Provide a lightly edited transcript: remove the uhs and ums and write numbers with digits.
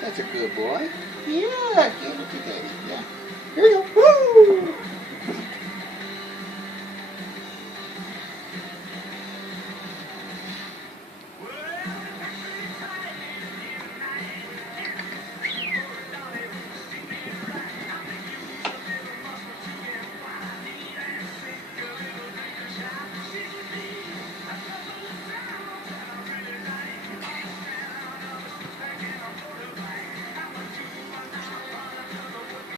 That's a good boy. Yeah, give it to Daddy. Yeah. Here we go. Woo!